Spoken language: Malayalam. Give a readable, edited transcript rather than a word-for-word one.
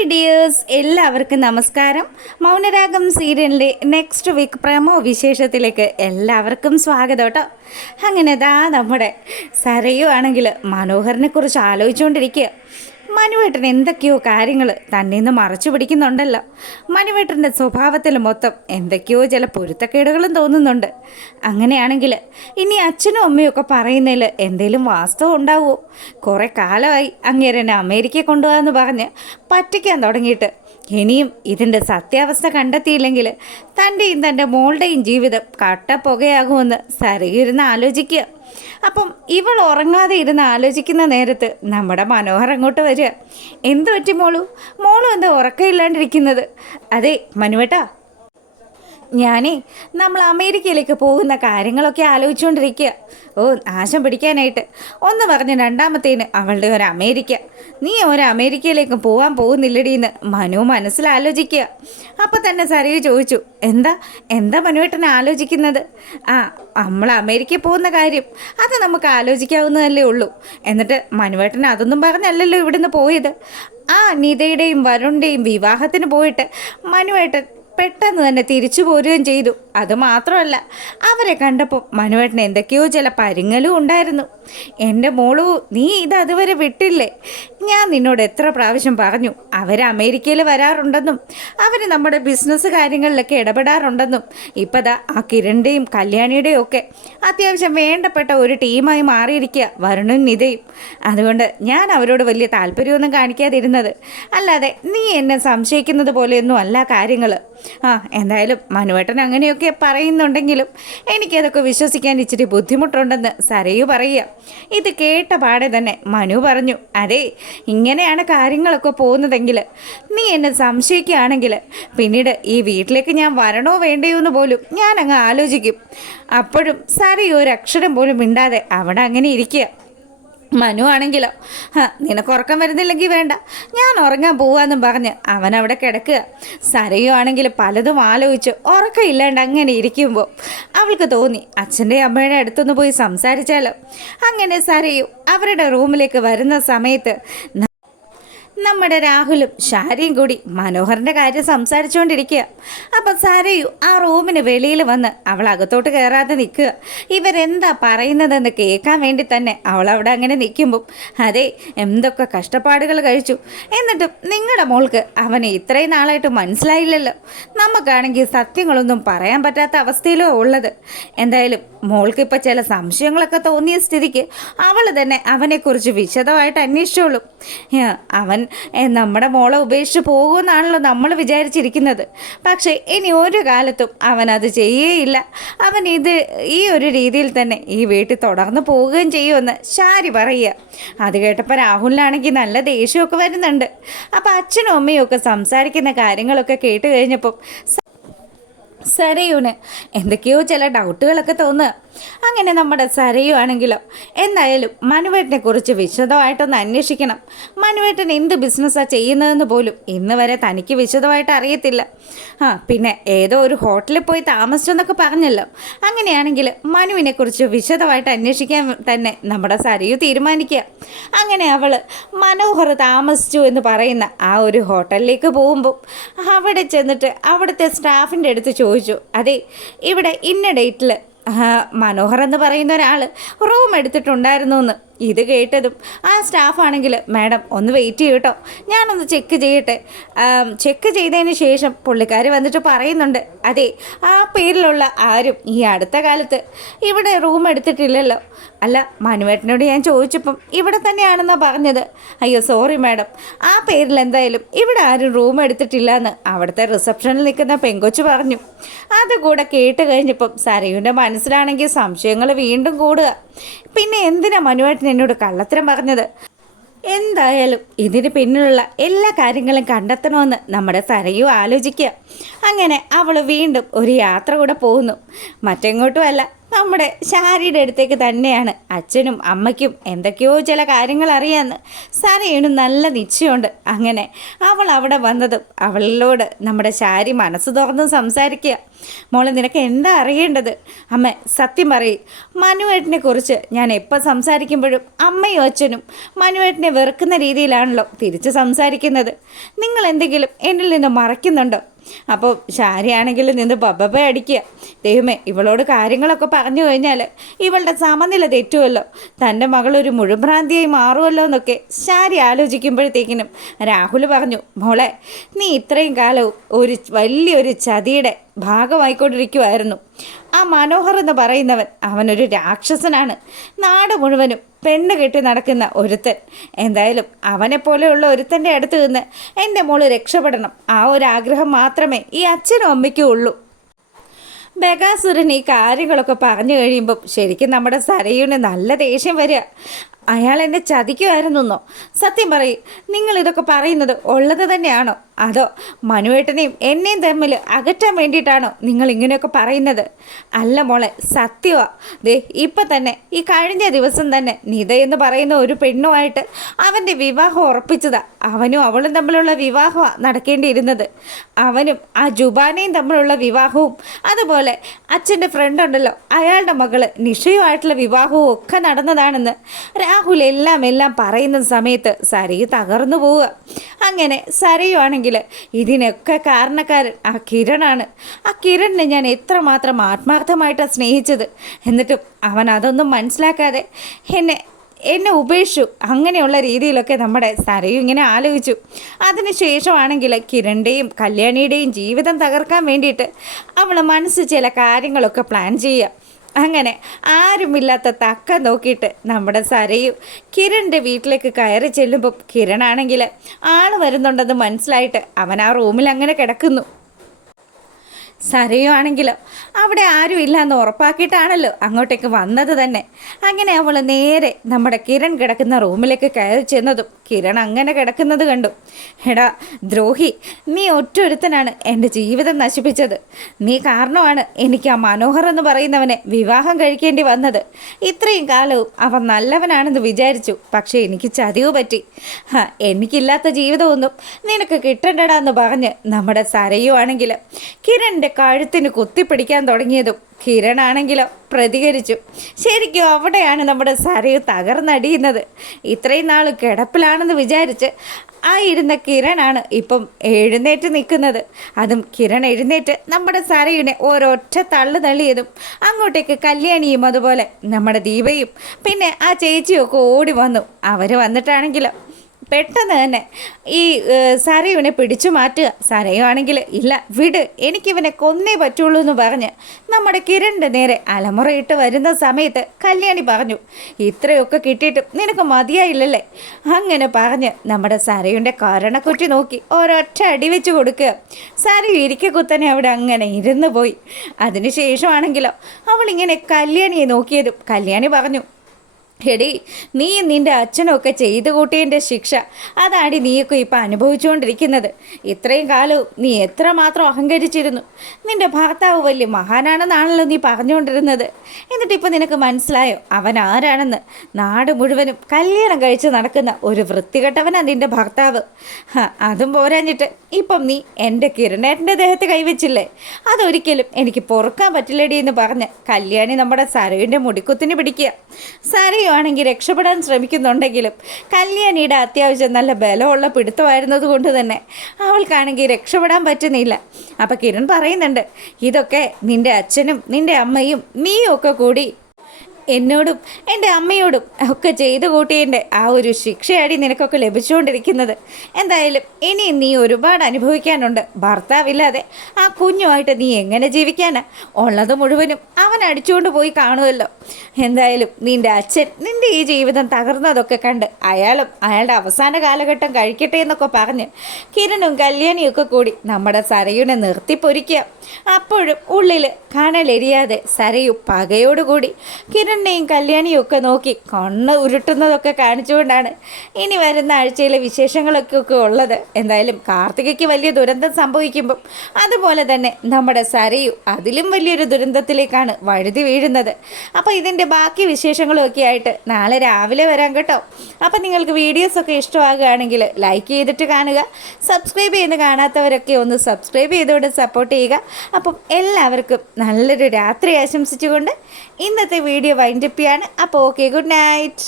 ഹായ് ഡിയേഴ്സ്, എല്ലാവർക്കും നമസ്കാരം. മൗനരാഗം സീരിയലിൻ്റെ നെക്സ്റ്റ് വീക്ക് പ്രമോ വിശേഷത്തിലേക്ക് എല്ലാവർക്കും സ്വാഗതം കേട്ടോ. അങ്ങനെ നമ്മുടെ സരയു ആണെങ്കിൽ മനോഹറിനെ കുറിച്ച് ആലോചിച്ചുകൊണ്ടിരിക്കുക. മനുവേട്ടൻ എന്തൊക്കെയോ കാര്യങ്ങൾ തന്നെ നിന്ന് മറച്ചു പിടിക്കുന്നുണ്ടല്ലോ. മനുവേട്ടൻ്റെ സ്വഭാവത്തിൽ മൊത്തം എന്തൊക്കെയോ ചില പൊരുത്തക്കേടുകളും തോന്നുന്നുണ്ട്. അങ്ങനെയാണെങ്കിൽ ഇനി അച്ഛനും അമ്മയും ഒക്കെ പറയുന്നതിൽ എന്തെങ്കിലും വാസ്തവം ഉണ്ടാവുമോ? കുറേ കാലമായി അങ്ങേരെന്നെ അമേരിക്കയെ കൊണ്ടുപോകാമെന്ന് പറഞ്ഞ് പറ്റിക്കാൻ തുടങ്ങിയിട്ട്. ഇനിയും ഇതിൻ്റെ സത്യാവസ്ഥ കണ്ടെത്തിയില്ലെങ്കിൽ തൻ്റെയും തൻ്റെ മോളുടെയും ജീവിതം കട്ടപ്പുകയാകുമെന്ന് സരയിരുന്ന് ആലോചിക്കുക. അപ്പം ഇവൾ ഉറങ്ങാതെ ഇരുന്ന് ആലോചിക്കുന്ന നേരത്ത് നമ്മുടെ മനോഹർ അങ്ങോട്ട് വരിക. എന്ത് പറ്റി മോളും എന്താ ഉറക്കമില്ലാണ്ടിരിക്കുന്നത്? അതെ മനുവേട്ടാ, ഞാനേ നമ്മൾ അമേരിക്കയിലേക്ക് പോകുന്ന കാര്യങ്ങളൊക്കെ ആലോചിച്ചുകൊണ്ടിരിക്കുക. ഓ, നാശം പിടിക്കാനായിട്ട് ഒന്ന് പറഞ്ഞ് രണ്ടാമത്തേന് അവളുടെ ഒരു അമേരിക്ക. നീ ഒരു അമേരിക്കയിലേക്ക് പോകാൻ പോകുന്നില്ലടീന്ന് മനു മനസ്സിലാലോചിക്കുക. അപ്പം തന്നെ സരയു ചോദിച്ചു, എന്താ മനുവേട്ടനെ ആലോചിക്കുന്നത്? നമ്മൾ അമേരിക്കയിൽ പോകുന്ന കാര്യം അത് നമുക്ക് ആലോചിക്കാവുന്നതല്ലേ ഉള്ളൂ. എന്നിട്ട് മനുവേട്ടൻ അതൊന്നും പറഞ്ഞല്ലല്ലോ ഇവിടുന്ന് പോയത്. നിതയുടെയും വരുണിൻ്റെയും വിവാഹത്തിന് പോയിട്ട് മനുവേട്ടൻ പെട്ടെന്ന് തന്നെ തിരിച്ചു പോരുകയും ചെയ്തു. അതുമാത്രമല്ല, അവരെ കണ്ടപ്പോൾ മനുവേട്ടന് എന്തൊക്കെയോ ചില പരിങ്ങലും ഉണ്ടായിരുന്നു. എൻ്റെ മോളു, നീ ഇത് അതുവരെ വിട്ടില്ലേ? ഞാൻ നിന്നോട് എത്ര പ്രാവശ്യം പറഞ്ഞു അവർ അമേരിക്കയിൽ വരാറുണ്ടെന്നും അവർ നമ്മുടെ ബിസിനസ് കാര്യങ്ങളിലൊക്കെ ഇടപെടാറുണ്ടെന്നും. ഇപ്പം ആ കിരണിൻ്റെയും കല്യാണിയുടെയും ഒക്കെ അത്യാവശ്യം വേണ്ടപ്പെട്ട ഒരു ടീമായി മാറിയിരിക്കുക വരുണും നിതയും. അതുകൊണ്ട് ഞാൻ അവരോട് വലിയ താല്പര്യമൊന്നും കാണിക്കാതിരുന്നത്. അല്ലാതെ നീ എന്നെ സംശയിക്കുന്നത് പോലെയൊന്നും അല്ല കാര്യങ്ങൾ. എന്തായാലും മനുവേട്ടൻ അങ്ങനെയൊക്കെ പറയുന്നുണ്ടെങ്കിലും എനിക്കതൊക്കെ വിശ്വസിക്കാൻ ഇച്ചിരി ബുദ്ധിമുട്ടുണ്ടെന്ന് സരയു പറയുക. ഇത് കേട്ട പാടെ തന്നെ മനു പറഞ്ഞു, അതെ, ഇങ്ങനെയാണ് കാര്യങ്ങളൊക്കെ പോകുന്നതെങ്കിൽ നീ എന്നെ സംശയിക്കുകയാണെങ്കിൽ പിന്നീട് ഈ വീട്ടിലേക്ക് ഞാൻ വരണോ വേണ്ടയോ എന്ന് പോലും ഞാൻ അങ്ങ് ആലോചിക്കും. അപ്പോഴും സരയു ഒരു അക്ഷരം പോലും മിണ്ടാതെ അവിടെ അങ്ങനെ ഇരിക്കുക. മനു ആണെങ്കിലോ, നിനക്ക് ഉറക്കം വരുന്നില്ലെങ്കിൽ വേണ്ട, ഞാൻ ഉറങ്ങാൻ പോവാന്നും പറഞ്ഞ് അവൻ അവിടെ കിടക്കുക. സരയു ആണെങ്കിൽ പലതും ആലോചിച്ച് ഉറക്കമില്ലാണ്ട് അങ്ങനെ ഇരിക്കുമ്പോൾ അവൾക്ക് തോന്നി അച്ഛൻ്റെ അമ്മയുടെ അടുത്തൊന്ന് പോയി സംസാരിച്ചാലോ. അങ്ങനെ സരയു അവരുടെ റൂമിലേക്ക് വരുന്ന സമയത്ത് നമ്മുടെ രാഹുലും ഷാരിയും കൂടി മനോഹറിൻ്റെ കാര്യം സംസാരിച്ചുകൊണ്ടിരിക്കുക. അപ്പം സരയു ആ റൂമിന് വെളിയിൽ വന്ന് അവൾ അകത്തോട്ട് കയറാതെ നിൽക്കുക. ഇവരെന്താ പറയുന്നതെന്ന് കേൾക്കാൻ വേണ്ടി തന്നെ അവൾ അവിടെ അങ്ങനെ നിൽക്കുമ്പം, അതെ, എന്തൊക്കെ കഷ്ടപ്പാടുകൾ കഴിച്ചു, എന്നിട്ടും നിങ്ങളുടെ മോൾക്ക് അവനെ ഇത്രയും നാളായിട്ട് മനസ്സിലായില്ലല്ലോ. നമുക്കാണെങ്കിൽ സത്യങ്ങളൊന്നും പറയാൻ പറ്റാത്ത അവസ്ഥയിലോ ഉള്ളത്. എന്തായാലും മോൾക്കിപ്പോൾ ചില സംശയങ്ങളൊക്കെ തോന്നിയ സ്ഥിതിക്ക് അവൾ തന്നെ അവനെക്കുറിച്ച് വിശദമായിട്ട് അന്വേഷിച്ചോളും. അവൻ നമ്മുടെ മോളെ ഉപേക്ഷിച്ച് പോകുമെന്നാണല്ലോ നമ്മൾ വിചാരിച്ചിരിക്കുന്നത്. പക്ഷേ ഇനി ഒരു കാലത്തും അവൻ അത് ചെയ്യുകയില്ല. അവൻ ഈ ഒരു രീതിയിൽ തന്നെ ഈ വീട്ടിൽ തുടർന്ന് പോവുകയും ചെയ്യുമെന്ന് ഷാരി പറയുക. അത് കേട്ടപ്പോൾ രാഹുലിനാണെങ്കിൽ നല്ല ദേഷ്യമൊക്കെ വരുന്നുണ്ട്. അപ്പോൾ അച്ഛനും അമ്മയും ഒക്കെ സംസാരിക്കുന്ന കാര്യങ്ങളൊക്കെ കേട്ട് കഴിഞ്ഞപ്പം സരയുന് എന്തൊക്കെയോ ചില ഡൗട്ടുകളൊക്കെ തോന്നുക. അങ്ങനെ നമ്മുടെ സരയു ആണെങ്കിലോ, എന്തായാലും മനുവേട്ടനെ കുറിച്ച് വിശദമായിട്ടൊന്ന് അന്വേഷിക്കണം. മനുവേട്ടൻ എന്ത് ബിസിനസ്സാണ് ചെയ്യുന്നതെന്ന് പോലും ഇന്ന് വരെ തനിക്ക് വിശദമായിട്ട് അറിയത്തില്ല. പിന്നെ ഏതോ ഒരു ഹോട്ടലിൽ പോയി താമസിച്ചെന്നൊക്കെ പറഞ്ഞല്ലോ. അങ്ങനെയാണെങ്കിൽ മനുവിനെക്കുറിച്ച് വിശദമായിട്ട് അന്വേഷിക്കാൻ തന്നെ നമ്മുടെ സരയു തീരുമാനിക്കുക. അങ്ങനെ അവൾ മനോഹർ താമസിച്ചു എന്ന് പറയുന്ന ആ ഒരു ഹോട്ടലിലേക്ക് പോകുമ്പോൾ അവിടെ ചെന്നിട്ട് അവിടുത്തെ സ്റ്റാഫിൻ്റെ അടുത്ത് ചോദിച്ചു, അതെ, ഇവിടെ ഇന്ന ഡേറ്റിൽ മനോഹർ എന്ന് പറയുന്ന ഒരാൾ റൂം എടുത്തിട്ടുണ്ടായിരുന്നു എന്ന്. ഇത് കേട്ടതും ആ സ്റ്റാഫാണെങ്കിൽ, മാഡം ഒന്ന് വെയിറ്റ് ചെയ്യട്ടോ, ഞാനൊന്ന് ചെക്ക് ചെയ്യട്ടെ. ചെക്ക് ചെയ്തതിന് ശേഷം പുള്ളിക്കാർ വന്നിട്ട് പറയുന്നുണ്ട്, അതെ, ആ പേരിലുള്ള ആരും ഈ അടുത്ത കാലത്ത് ഇവിടെ റൂം എടുത്തിട്ടില്ലല്ലോ. അല്ല, മനുവേട്ടനോട് ഞാൻ ചോദിച്ചപ്പം ഇവിടെ തന്നെയാണെന്നാണ് പറഞ്ഞത്. അയ്യോ സോറി മാഡം, ആ പേരിൽ എന്തായാലും ഇവിടെ ആരും റൂം എടുത്തിട്ടില്ല എന്ന് അവിടുത്തെ റിസപ്ഷനിൽ നിൽക്കുന്ന പെങ്കൊച്ച് പറഞ്ഞു. അതുകൂടെ കേട്ട് കഴിഞ്ഞപ്പം സരയുൻ്റെ മനസ്സിലാണെങ്കിൽ സംശയങ്ങൾ വീണ്ടും കൂടുക. പിന്നെ എന്തിനാ മനുവേട്ടൻ എന്നോട് കള്ളത്തരം പറഞ്ഞത്? എന്തായാലും ഇതിന് പിന്നിലുള്ള എല്ലാ കാര്യങ്ങളും കണ്ടെത്തണമെന്ന് നമ്മുടെ സരയു ആലോചിക്കുക. അങ്ങനെ അവൾ വീണ്ടും ഒരു യാത്ര കൂടെ പോകുന്നു. മറ്റെങ്ങോട്ടും അല്ല, നമ്മുടെ ശാരിയുടെ അടുത്തേക്ക് തന്നെയാണ്. അച്ഛനും അമ്മയ്ക്കും എന്തൊക്കെയോ ചില കാര്യങ്ങൾ അറിയാമെന്ന് സരയുനും നല്ല നിശ്ചയമുണ്ട്. അങ്ങനെ അവൾ അവിടെ വന്നതും അവളോട് നമ്മുടെ ശാരി മനസ്സ് തുറന്ന് സംസാരിക്കുക. മോളെ, നിനക്ക് എന്താ അറിയേണ്ടത്? അമ്മ സത്യം പറയും. മനുവേട്ടനെ കുറിച്ച് ഞാൻ എപ്പോൾ സംസാരിക്കുമ്പോഴും അമ്മയും അച്ഛനും മനുവേട്ടനെ വെറുക്കുന്ന രീതിയിലാണല്ലോ തിരിച്ച് സംസാരിക്കുന്നത്. നിങ്ങൾ എന്തെങ്കിലും എന്നിൽ നിന്ന് മറയ്ക്കുന്നുണ്ടോ? അപ്പോൾ ശാരിയാണെങ്കിൽ നിന്ന് ബബബ അടിക്കുക. ദൈവമേ, ഇവളോട് കാര്യങ്ങളൊക്കെ പറഞ്ഞു കഴിഞ്ഞാൽ ഇവളുടെ സമനില തെറ്റുമല്ലോ, തൻ്റെ മകളൊരു മുഴുഭ്രാന്തിയായി മാറുമല്ലോ എന്നൊക്കെ ശാരി ആലോചിക്കുമ്പോഴത്തേക്കിനും രാഹുൽ പറഞ്ഞു, മോളെ, നീ ഇത്രയും കാലവും ഒരു വലിയൊരു ചതിയുടെ ഭാഗമായിക്കൊണ്ടിരിക്കുമായിരുന്നു. ആ മനോഹർ എന്ന് പറയുന്നവൻ അവനൊരു രാക്ഷസനാണ്. നാട് മുഴുവനും പെണ്ണ് കെട്ടി നടക്കുന്ന ഒരുത്തൻ. എന്തായാലും അവനെപ്പോലെയുള്ള ഒരുത്തൻ്റെ അടുത്ത് നിന്ന് എൻ്റെ മോള് രക്ഷപ്പെടണം, ആ ഒരു ആഗ്രഹം മാത്രമേ ഈ അച്ഛനും അമ്മയ്ക്കും ഉള്ളൂ. ബകാസുരൻ ഈ കാര്യങ്ങളൊക്കെ പറഞ്ഞു കഴിയുമ്പം ശരിക്കും നമ്മുടെ സരയുന് നല്ല ദേഷ്യം വരിക. അയാൾ എന്നെ ചതിക്കുമായിരുന്നോ? സത്യം പറയും, നിങ്ങളിതൊക്കെ പറയുന്നത് ഉള്ളത് തന്നെയാണോ? അതോ മനുവേട്ടനെയും എന്നെയും തമ്മിൽ അകറ്റാൻ വേണ്ടിയിട്ടാണോ നിങ്ങൾ ഇങ്ങനെയൊക്കെ പറയുന്നത്? അല്ല മോളെ, സത്യമാ. ദേ ഇപ്പം തന്നെ ഈ കഴിഞ്ഞ ദിവസം തന്നെ നിത എന്ന് പറയുന്ന ഒരു പെണ്ണുമായിട്ട് അവൻ്റെ വിവാഹം ഉറപ്പിച്ചതാ. അവനും അവളും തമ്മിലുള്ള വിവാഹമാണ് നടക്കേണ്ടിയിരുന്നത്. അവനും ആ ജുബാനയും തമ്മിലുള്ള വിവാഹവും അതുപോലെ അച്ഛൻ്റെ ഫ്രണ്ട് ഉണ്ടല്ലോ അയാളുടെ മകള് നിഷയുമായിട്ടുള്ള വിവാഹവും ഒക്കെ നടന്നതാണെന്ന് രാഹുൽ എല്ലാം പറയുന്ന സമയത്ത് സരയു തകർന്നു പോവുക. അങ്ങനെ സരയുവാണെങ്കിൽ ഇതിനൊക്കെ കാരണക്കാരൻ ആ കിരണാണ്. ആ കിരണിനെ ഞാൻ എത്രമാത്രം ആത്മാർത്ഥമായിട്ടാണ് സ്നേഹിച്ചത്. എന്നിട്ടും അവൻ അതൊന്നും മനസ്സിലാക്കാതെ എന്നെ ഉപേക്ഷിച്ചു. അങ്ങനെയുള്ള രീതിയിലൊക്കെ നമ്മുടെ സരയു ഇങ്ങനെ ആലോചിച്ചു. അതിനുശേഷമാണെങ്കിൽ കിരണിൻ്റെയും കല്യാണിയുടെയും ജീവിതം തകർക്കാൻ വേണ്ടിയിട്ട് അവൾ മനസ്സ് ചില കാര്യങ്ങളൊക്കെ പ്ലാൻ ചെയ്യുക. അങ്ങനെ ആരുമില്ലാത്ത തക്ക നോക്കിയിട്ട് നമ്മുടെ സരയു കിരണിൻ്റെ വീട്ടിലേക്ക് കയറി ചെല്ലുമ്പം കിരണാണെങ്കിൽ ആൾ വരുന്നുണ്ടെന്ന് മനസ്സിലായിട്ട് അവൻ ആ റൂമിൽ അങ്ങനെ കിടക്കുന്നു. സരയു ആണെങ്കിലോ അവിടെ ആരും ഇല്ലയെന്ന് ഉറപ്പാക്കിയിട്ടാണല്ലോ അങ്ങോട്ടേക്ക് വന്നത് തന്നെ. അങ്ങനെ അവൾ നേരെ നമ്മുടെ കിരൺ കിടക്കുന്ന റൂമിലേക്ക് കയറി ചെന്നതും കിരൺ അങ്ങനെ കിടക്കുന്നത് കണ്ടു. എടാ ദ്രോഹി, നീ ഒറ്റൊരുത്തനാണ് എൻ്റെ ജീവിതം നശിപ്പിച്ചത്. നീ കാരണമാണ് എനിക്ക് ആ മനോഹർ എന്ന് പറയുന്നവനെ വിവാഹം കഴിക്കേണ്ടി വന്നത്. ഇത്രയും കാലവും അവൻ നല്ലവനാണെന്ന് വിചാരിച്ചു, പക്ഷേ എനിക്ക് ചതിവ് പറ്റി. എനിക്കില്ലാത്ത ജീവിതമൊന്നും നിനക്ക് കിട്ടണ്ടടാ എന്ന് പറഞ്ഞ് നമ്മുടെ സരയു ആണെങ്കിൽ കിരണിൻ്റെ കഴുത്തിന് കുത്തിപ്പിടിക്കാൻ തുടങ്ങിയതും കിരണാണെങ്കിലോ പ്രതികരിച്ചു. ശരിക്കും അവിടെയാണ് നമ്മുടെ സരയു തകർന്നടിയുന്നത്. ഇത്രയും നാൾ കിടപ്പിലാണെന്ന് വിചാരിച്ച് ആ ഇരുന്ന കിരണാണ് ഇപ്പം എഴുന്നേറ്റ് നിൽക്കുന്നത്. അതും കിരൺ എഴുന്നേറ്റ് നമ്മുടെ സരയുനെ ഒരൊറ്റ തള്ളു തള്ളിയതും അങ്ങോട്ടേക്ക് കല്യാണിയും അതുപോലെ നമ്മുടെ ദീപയും പിന്നെ ആ ചേച്ചിയൊക്കെ ഓടി വന്നു. അവർ വന്നിട്ടാണെങ്കിലോ പെട്ടെന്ന് തന്നെ ഈ സരയുവിനെ പിടിച്ചു മാറ്റുക. സരയുവാണെങ്കിൽ ഇല്ല വിട്, എനിക്കിവനെ കൊന്നേ പറ്റുള്ളൂ എന്ന് പറഞ്ഞ് നമ്മുടെ കിരണിൻ്റെ നേരെ അലമുറയിട്ട് വരുന്ന സമയത്ത് കല്യാണി പറഞ്ഞു, ഇത്രയൊക്കെ കിട്ടിയിട്ടും നിനക്ക് മതിയായില്ലല്ലേ? അങ്ങനെ പറഞ്ഞ് നമ്മുടെ സരയുടെ കരണക്കുറ്റി നോക്കി ഒരൊറ്റ അടി വെച്ച് കൊടുക്കുക. സരയു ഇരിക്കക്കുത്തനെ അവിടെ അങ്ങനെ ഇരുന്ന് പോയി. അതിനുശേഷമാണെങ്കിലോ അവളിങ്ങനെ കല്യാണിയെ നോക്കിയതും കല്യാണി പറഞ്ഞു, എടി നീ നിൻ്റെ അച്ഛനൊക്കെ ചെയ്തു കൂട്ടിയതിൻ്റെ ശിക്ഷ അതാടി നീയൊക്കെ ഇപ്പം അനുഭവിച്ചുകൊണ്ടിരിക്കുന്നത്. ഇത്രയും കാലവും നീ എത്രമാത്രം അഹങ്കരിച്ചിരുന്നു. നിൻ്റെ ഭർത്താവ് വലിയ മഹാനാണെന്നാണല്ലോ നീ പറഞ്ഞുകൊണ്ടിരുന്നത്. എന്നിട്ടിപ്പോൾ നിനക്ക് മനസ്സിലായോ അവൻ ആരാണെന്ന്? നാട് മുഴുവനും കല്യാണം കഴിച്ച് നടക്കുന്ന ഒരു വൃത്തികെട്ടവനാണ് നിൻ്റെ ഭർത്താവ്. അതും പോരാഞ്ഞിട്ട് ഇപ്പം നീ എൻ്റെ കിരണേട്ടൻ്റെ ദേഹത്ത് കൈവച്ചില്ലേ? അതൊരിക്കലും എനിക്ക് പൊറുക്കാൻ പറ്റില്ലടി എന്ന് പറഞ്ഞ് കല്യാണി നമ്മുടെ സരയുൻ്റെ മുടിക്കുത്തിന് പിടിക്കുക. സരയു ആണെങ്കിൽ രക്ഷപ്പെടാൻ ശ്രമിക്കുന്നുണ്ടെങ്കിലും കല്യാണിയുടെ അത്യാവശ്യം നല്ല ബലമുള്ള പിടുത്തമായിരുന്നത് കൊണ്ട് തന്നെ അവൾക്കാണെങ്കിൽ രക്ഷപ്പെടാൻ പറ്റുന്നില്ല. അപ്പം കിരൺ പറയുന്നുണ്ട്, ഇതൊക്കെ നിൻ്റെ അച്ഛനും നിൻ്റെ അമ്മയും നീയും ഒക്കെ കൂടി എന്നോടും എൻ്റെ അമ്മയോടും ഒക്കെ ചെയ്തു കൂട്ടിയതിൻ്റെ ആ ഒരു ശിക്ഷയടി നിനക്കൊക്കെ ലഭിച്ചുകൊണ്ടിരിക്കുന്നത്. എന്തായാലും ഇനി നീ ഒരുപാട് അനുഭവിക്കാനുണ്ട്. ഭർത്താവില്ലാതെ ആ കുഞ്ഞുമായിട്ട് നീ എങ്ങനെ ജീവിക്കാനാ? ഉള്ളത് മുഴുവനും അവൻ അടിച്ചുകൊണ്ട് പോയി കാണുമല്ലോ. എന്തായാലും നിൻ്റെ അച്ഛൻ നിൻ്റെ ഈ ജീവിതം തകർന്നതൊക്കെ കണ്ട് അയാളും അയാളുടെ അവസാന കാലഘട്ടം കഴിക്കട്ടെ എന്നൊക്കെ പറഞ്ഞ് കിരണും കല്യാണിയൊക്കെ കൂടി നമ്മുടെ സരയുനെ നിർത്തിപ്പൊരിക്കുക. അപ്പോഴും ഉള്ളിൽ കണലെരിയാതെ സരയു പകയോടുകൂടി കിരൺ മുന്നേയും കല്യാണിയും ഒക്കെ നോക്കി കണ്ണ് ഉരുട്ടുന്നതൊക്കെ കാണിച്ചുകൊണ്ടാണ് ഇനി വരുന്ന ആഴ്ചയിലെ വിശേഷങ്ങളൊക്കെ ഉള്ളത്. എന്തായാലും കാർത്തികയ്ക്ക് വലിയ ദുരന്തം സംഭവിക്കുമ്പം അതുപോലെ തന്നെ നമ്മുടെ സരയു അതിലും വലിയൊരു ദുരന്തത്തിലേക്കാണ് വഴുതി വീഴുന്നത്. അപ്പോൾ ഇതിൻ്റെ ബാക്കി വിശേഷങ്ങളൊക്കെ ആയിട്ട് നാളെ രാവിലെ വരാം കേട്ടോ. അപ്പോൾ നിങ്ങൾക്ക് വീഡിയോസൊക്കെ ഇഷ്ടമാകുകയാണെങ്കിൽ ലൈക്ക് ചെയ്തിട്ട് കാണുക, സബ്സ്ക്രൈബ് ചെയ്യുന്ന കാണാത്തവരൊക്കെ ഒന്ന് സബ്സ്ക്രൈബ് ചെയ്തുകൊണ്ട് സപ്പോർട്ട് ചെയ്യുക. അപ്പം എല്ലാവർക്കും നല്ലൊരു രാത്രി ആശംസിച്ചുകൊണ്ട് ഇന്നത്തെ വീഡിയോ വൈൻഡപ്പ് ചെയ്യാണ്. അപ്പോൾ ഓക്കെ, ഗുഡ് നൈറ്റ്.